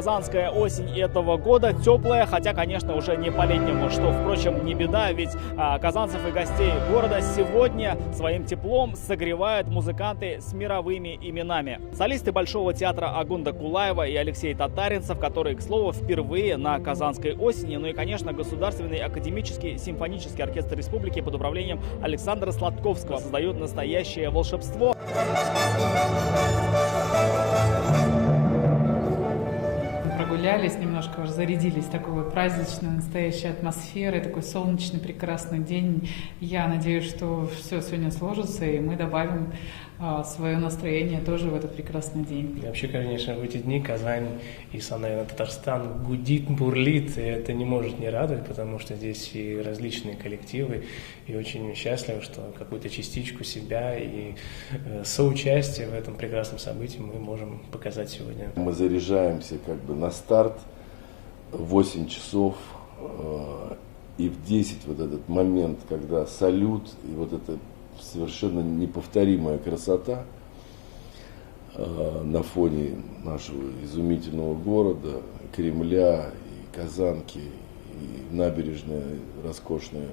казанская осень этого года. Теплая, хотя, конечно, уже не по-летнему, что, впрочем, не беда, ведь казанцев и гостей города сегодня своим теплом согревают музыканты с мировыми именами. Солисты Большого театра Агунда Кулаева и Алексей Татаринцев, которые, к слову, впервые на казанской осени, ну и, конечно, Государственный академический симфонический оркестр республики под управлением Александра Сладковского создают настоящее волшебство. Прогулялись, немножко уже зарядились такой вот праздничной, настоящей атмосферой, такой солнечный, прекрасный день. Я надеюсь, что все сегодня сложится, и мы добавим свое настроение тоже в этот прекрасный день. И вообще, конечно, в эти дни Казань и сам, наверное, Татарстан гудит, бурлит, и это не может не радовать, потому что здесь и различные коллективы, и очень счастливы, что какую-то частичку себя и соучастие в этом прекрасном событии мы можем показать сегодня. Мы заряжаемся как бы на старт в 8 часов, и в 10 вот этот момент, когда салют, и вот это совершенно неповторимая красота на фоне нашего изумительного города, Кремля, и Казанки, и набережная роскошная.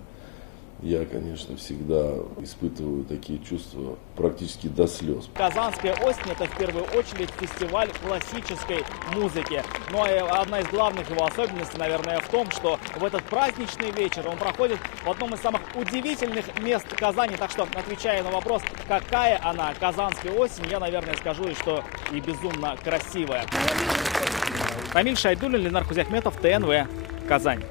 Я, конечно, всегда испытываю такие чувства практически до слез. Казанская осень – это в первую очередь фестиваль классической музыки. Но одна из главных его особенностей, наверное, в том, что в этот праздничный вечер он проходит в одном из самых удивительных мест Казани. Так что, отвечая на вопрос, какая она, казанская осень, я, наверное, скажу, что и безумно красивая. Рамиль Шайдуллин, Ленар Кузяхметов, ТНВ, Казань.